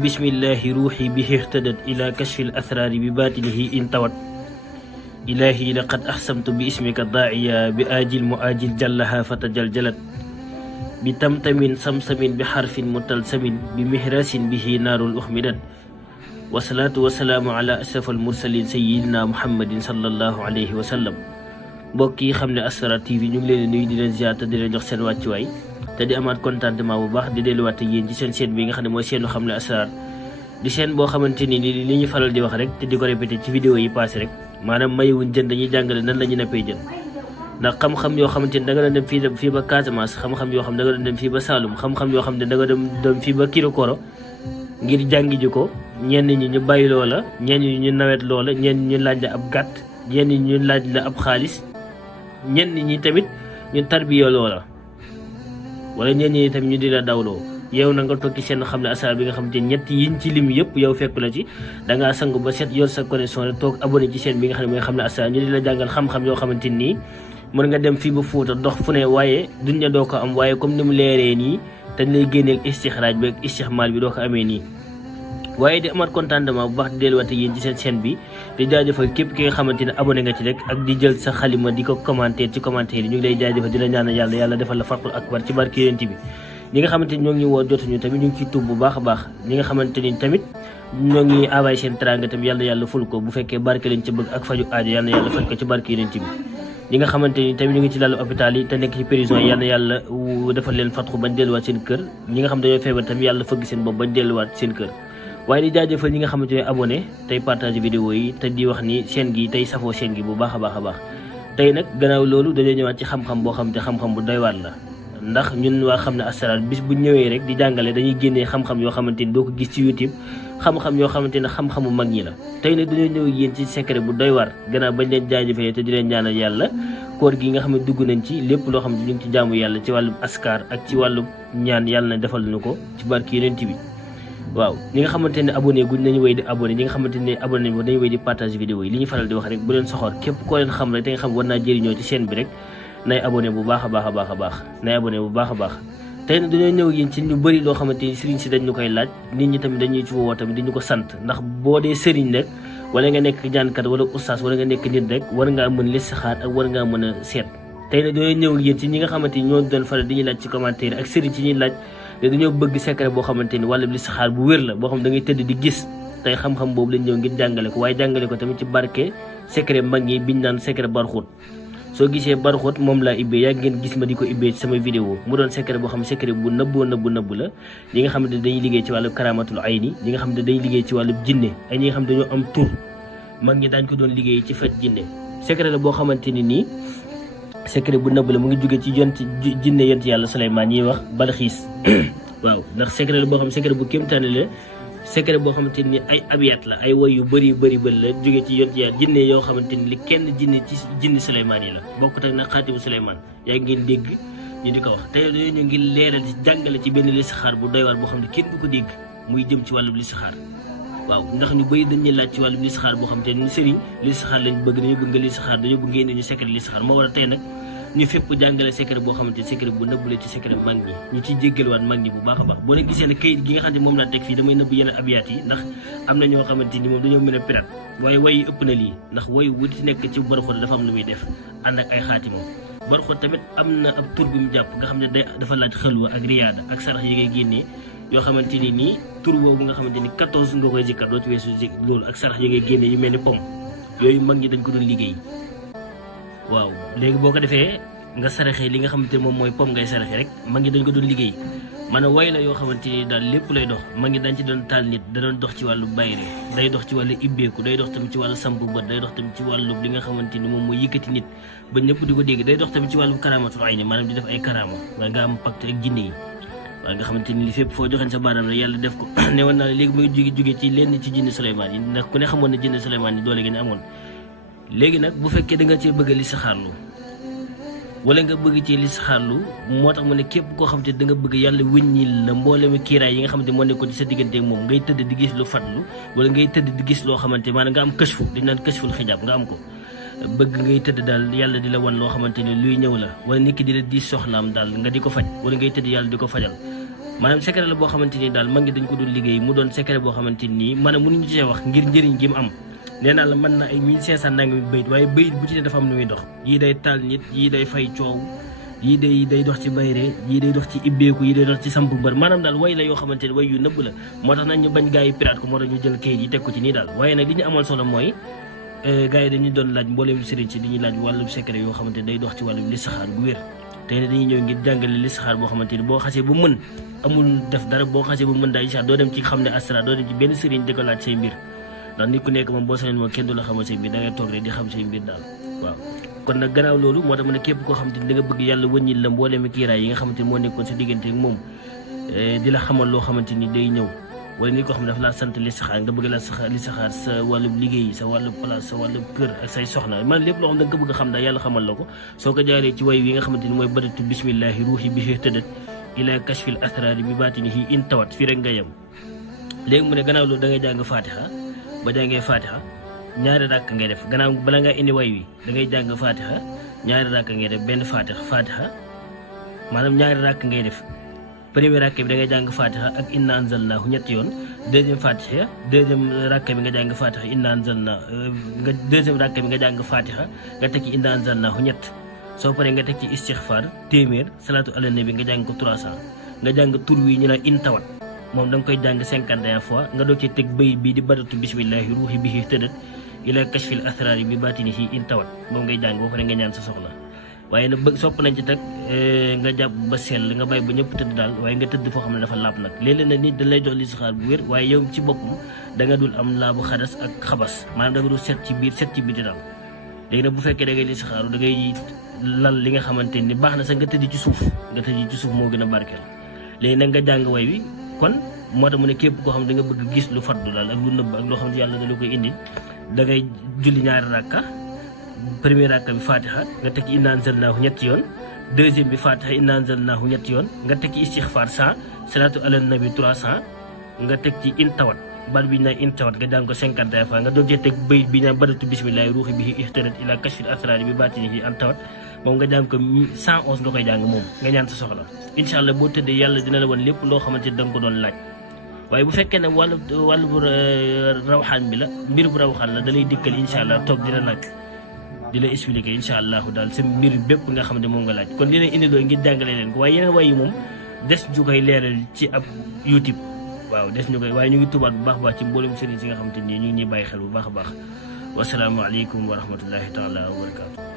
بسم الله روحي به اهتدت إلى كشف الأسرار بباطنه إن توت إلهي لقد أحسمت باسمك الضاعية بآجل مؤاجل جلها فتجلجلت بتمتم سمسم بحرف متلسم بمهراس به نار الأخمدت والصلاة والسلام على أشرف المرسلين سيدنا محمد صلى الله عليه وسلم. mbokk yi xam ne Asrar TV ñu ngi leen di nuyu di leen ziar te di leen jox seen wàccuwaay te di amaat contentement bu baax di delluwaat ak yéen ci seen chaîne bi nga xam ne mooy seenu xam ne Asrar di chaîne boo xamante ni li ñu faral di wax rek te di ko répété ci vidéo yi passé rek maanaam mayewuñ jën dañuy jàngale nan la ñu nappee jën ndax xam-xam yoo xamante ni da nga doon dem fii ba Casamance xam-xam yoo xam da nga doon dem fii ba Saloum xam-xam yoo xam ne da nga dem fii ba Kirikoro ngir jàngi ji ko ñenn ñi ñu bàyyi loola ñenn ñi ñu nawet loola ñenn ñi ñu laaj la ab gàtt ñenn ñi ñu laaj la ab xaalis ñenn ñi tamit ñu tarbiya loola wala ñenn ñi tamit ñu di la dawloo yow na nga toog ci seen xam ne Asrar bi nga xam te ñett yiñ ci lim yëpp yow fekk la ci da ngaa sangu ba set yor sa connexion rek toog abonné ci seen bi nga xam ne mooy xam ne Asrar ñu di la jàngal xam-xam yoo xamante nii mën nga dem fii ba Fuuta dox fu ne waaye duñ ne doo ko am waaye comme ni mu leeree nii dañ lay génneel istixraaj bi ak istixmaal bi doo ko amee nii. waaye di amaat contentement bu baax di delluwaat yéen ci seen chaîne bi di jaajëfal képp ki nga xamante ne abonné nga ci rek ak di jël sa xalima di ko commentaire ci commentaire yi ñu ngi lay jaajëfal di la ñaanal yàlla defal la farqul akbar ci barke yonent bi. ñi nga xamante ni ñoo ngi woo jotuñu tamit ñu ngi ciy tuub bu baax a baax ñi nga xamante ni tamit ñoo ngi envoyé seen teranga tamit yàlla ful ko bu fekkee barke lañ ci bëgg ak faju aajo yàlla faj ko ci barke yonent bi. ñi nga xamante ni tamit ñu ngi ci lalu hôpital yi te nekk ci prison yi yàlla defal leen fatxu bañ delluwaat seen kër ñi nga xam dañoo feebar tamit yàlla fëgg seen bopp bañ delluwaat seen kër. waaye di jaajëfal ñi nga xamante ne abonné tey partage vidéo yi te di wax ni chaîne gi tey safoo chaîne gi bu baax a baax tey nag gannaaw loolu dañoo ñëwaat ci xam-xam boo xam te xam-xam bu doy waar la ndax ñun waa xam ne Asrar bis bu ñëwee rek di jàngale dañuy génnee xam-xam yoo xamante ni doo ko gis ci YouTube xam-xam yoo xamante ne xam-xamu mag ñi la tey nag dañoo ñëw yéen ci secret bu doy waar gannaaw bañ leen jaajëfalee te di leen ñaanal yàlla koor gi nga xam ne dugg nañ ci lépp loo xam ne ñu ngi ci jaamu yàlla ci wàllu askar ak ci wàllu ñaan yàlla na defal ñu ko ci barki yonent bi. waaw ñi nga xamante ne abonné guñ nañu wéy di abonné ñi nga xamante ne abonné nañu dañu wéy di partage vidéo yi li ñu faral di wax rek bu leen soxor képp koo leen xam rek te nga xam war naa jëriñoo ci chaîne bi rek nay abonné bu baax a baax nay abonné bu baax a baax tey nag dañoo ñëw yéen ci ñu bëri loo xamante ni sëriñ si dañ ñu koy laaj nit ñi tamit dañuy ci woo tamit dañu ko sant ndax boo dee sëriñ rek wala nga nekk jaankat wala oustaz wala nga nekk nit rek war ngaa mën listixaar ak war ngaa mën a seet tey nag dañoo ñëw yéen ci ñi nga xamante ni ñoo doon faral dañuy laaj ci commentaire ak sëriñ si ñuy laaj te dañoo bëgg secret boo xamante ni wàllu listixaar bu wér la boo xam da ngay tëdd di gis tey xam-xam boobu lañ ñëw ngir jàngale ko waaye jàngale ko tamit ci barke secret mag ñi biñ naan secret barxut soo gisee barxut moom laa ibbee yaa ngeen gis ma di ko ibbee ci sama vidéo mu doon secret boo xam secret bu nëbb la ñi nga xam ne dañuy liggéey ci wàllu karamatul ayni ñi nga xam ne dañuy liggéey ci wàllu jinne ak ñi nga xam ne dañoo am tur mag ñi daañ ko doon liggéey ci fet jinne secret la boo xamante ni nii secret bu nëbb la mu ngi jógee ci jinne yonent yàlla Suleymaan ñiy wax Balxiis waaw ndax secret la boo xam secret bu kéemtaane la secret boo xamante ni ay abiyat la ay woy yu bëri la jógee ci yonent yàlla jinne yoo xamante ni li kenn jinne ci jinne Suleymaan yi la bokkut ak nag xaatimu Suleymaan yaa ngeen dégg ñu di ko wax tey dañoo ñu ngi leeral ci jàngale ci benn listixaar bu doy waar boo xam ne kenn du ko dégg muy jëm ci wàllu listixaar waaw ndax ñu bëri dañuy laaj ci wàllu listixaar boo xam te ni sëriñ listixaar lañ bëgg dañoo bëgg nga listixaar dañoo bëgg ngeen ñu secret listixaar moo war a tey nag ñu fépp jàngale secret boo xamante secret bu nëbb la ci secret mag ñi ñu ciy jéggalwaat mag ñi bu baax a baax boo leen gisee ne kayit gi nga xam ne moom laa teg fii damay nëbb yeneen abiyaat yi ndax am na ñoo xamante ni moom dañoo mën a pirate waaye way yi ëpp na lii ndax way wu ci nekk ci barxoot dafa am lu muy def ànd ak ay xaatimam barxoot tamit am na ab tur bi mu jàpp nga xam ne dafa laaj xëlwa ak riyaada ak sarax yi ngay génnee yoo xamante ni nii tur boobu nga xamante ni 14 nga koy zikkar doo ci weesu loolu ak sarax yi ngay génnee yu mel ni pom yooyu mag ñi dañ ko doon liggéey waaw léegi boo ko defee nga saraxee li nga xamante ne moom mooy pom ngay saraxee rek mag ñi dañ ko doon liggéey maanaam way la yoo xamante ni daal lépp lay dox mag ñi dañ ci doon taal nit da doon dox ci wàllu bayre day dox ci wàllu ibbeeku day dox tamit ci wàllu samp bët day dox tamit ci wàllu li nga xamante ni moom mooy yëkkati nit ba ñëpp di ko dégg day dox tamit ci wàllu karamatul ayni maanaam di def ay karama waaye nga am pacte ak jinne yi waaye nga xamante ni li fépp foo joxeen sa baaraam la yàlla def ko ne woon naa ne léegi muy jóge ci lenn ci jinne Suleymaan yi ndax ku ne xamoon na jinne Suleymaan yi doole gi ne amoon léegi nag bu fekkee da nga cee bëgg li saxaarlu wala nga bëgg ci listixaarlu moo tax mu ne képp koo xam te da nga bëgg yàlla wëññil la mboolem kiiraay yi nga xamante moo nekkoon ci sa diggante ak moom ngay tëdd di gis lu fatlu wala ngay tëdd di gis loo xamante maanaam nga am kashfu dañ naan kashful xijaab nga am ko bëgg ngay tëdd daal yàlla di la wan loo xamante ni luy ñëw la wala nit ki di la di soxlaam daal nga di ko faj wala ngay tëdd yàlla di ko fajal maanaam secret la boo xamante ni daal mag ngi dañ ko doon liggéey mu doon secret boo xamante nii maanaam mënuñu ci wax ngir njëriñ gi mu am. nee naa la mën na ay 1500 nangami bayit waaye bayit bu ci ne dafa am lu muy dox yii day taal nit yii day fay coow yii day dox ci bayre yii day dox ci ibbeeku yii day dox ci samp bër maanaam daal way la yoo xamante ne way yu nëbb la moo tax nag ñu bañ gaa yi pirate ko moo tax ñu jël kayit yi teg ko ci nii daal waaye nag li ñu amal solo mooy gaa yi dañuy doon laaj mbooleem sëriñ si dañuy laaj wàllu secret yoo xamante ne day dox ci wàllu listixaar bu wér tey ne dañuy ñëw ngir jàngale listixaar boo xamante ni boo xasee bu mën amul def dara boo xasee bu mën daal incha doo dem ci xam ne astra doo dem ci benn sëriñ di ko laaj say mbir ndax nit ku nekk moom boo sañoon moom kenn du la xamal say mbir da ngay toog rek di xam say mbir daal waaw kon nag gannaaw loolu moo tax ma ne képp koo xamante ni da nga bëgg yàlla wëññil la mbooleem kiiraay yi nga xamante ni moo nekkoon sa diggante ak moom di la xamal loo xamante ni day ñëw wala nit koo xam ne dafa laa sant listixaar nga bëgg la listixaar sa wàllub liggéey sa wàllub place sa wàllub kër ak say soxna man lépp loo xam ne da nga ko bëgg a xam daal yàlla xamal la ko soo ko jaaree ci way wi nga xamante ni mooy badatu bismillahi ruuhi bihi tëddat ila kashfil asrari bi baatinihi in tawat fii rek nga yem léegi mu ne gannaaw loolu da ngay jàng fatiha ba jàngee fatiha ñaari rakk ngay def gannaaw bala ngaa indi way wi da ngay jàng fatiha ñaari rakk ngay def benn fatiha maanaam ñaari rakk ngay def premier rakk bi da ngay jàng fatiha ak inna anzalnahu ñetti yoon deuxième rakk bi nga jàng fatiha inna anzalnahu deuxième rakk bi nga jàng fatiha nga teg ci inna anzalnahu ñett soo paree nga teg ci istixfar téeméer salaatu ala nabi nga jàng ko 300 nga jàng tur wi ñu la intawat moom da nga koy jàng 51 fois nga doog ci teg bayit bii di badatu bismillahi ruuhi bihi tëddat ila kashfil asrari bi batinihi intawat moom ngay jàng boo pare nga ñaan sa soxla waaye nag bëgg sopp nañ ci teg nga jàpp ba sell nga bàyyi ba ñëpp tëdd daal waaye nga tëdd foo xam ne dafa laab nag léeg-léeg nag nit dañ lay jox listixaar bu wér waaye yow ci boppam da nga dul am laabu xadas ak xabas maanaam da nga dul set ci biir set ci biti daal léegi nag bu fekkee da ngay listixaaru da ngay lal li nga xamante ni baax na sax nga tëdd ci suuf moo gën a barkeel léegi nag nga jàng way wi kon moo tax mu ne képp koo xam ne da nga bëgg gis lu faddu daal ak lu nëbb ak loo xam ne yàlla da la koy indi da ngay julli ñaari rakka premier rakka bi fatiha nga teg ci inna anzalnahu ñetti yoon deuxième bi fatiha inna anzalnahu ñetti yoon nga teg ci istixfar 100 salaatu ala nabi 300 nga teg ci intawat baat bi ñu naan intawat nga jàng ko 51 fois nga doog cee teg bayit bi ñu naan badatu bismillahi ruuhi bihi ihtadat ila kashfil asrari bi batinihi antawat moom nga jàng ko 111 nga koy jàng moom nga ñaan sa soxla incha allah boo tëddee yàlla dina la wan lépp loo xamante ni da nga ko doon laaj waaye bu fekkee ne wàllu bu rawxaan bi la mbir bu rawxaan la da lay dikkal incha allah toog dina laaj di la expliquer incha allah daal sa mbir bépp nga xam ne moom nga laaj kon li leen indi loolu ngir jàngale leen ko waaye yeneen way yi moom des ñu koy leeral ci ab YouTube waaw des ñu koy waaye ñu ngi tubaat bu baax a baax ci mboolem sëriñ si nga xamante ni ñu ngi ñuy bàyyi xel bu baax a baax wasalaamaaleykum wa rahmatullahi taala wa barakaatu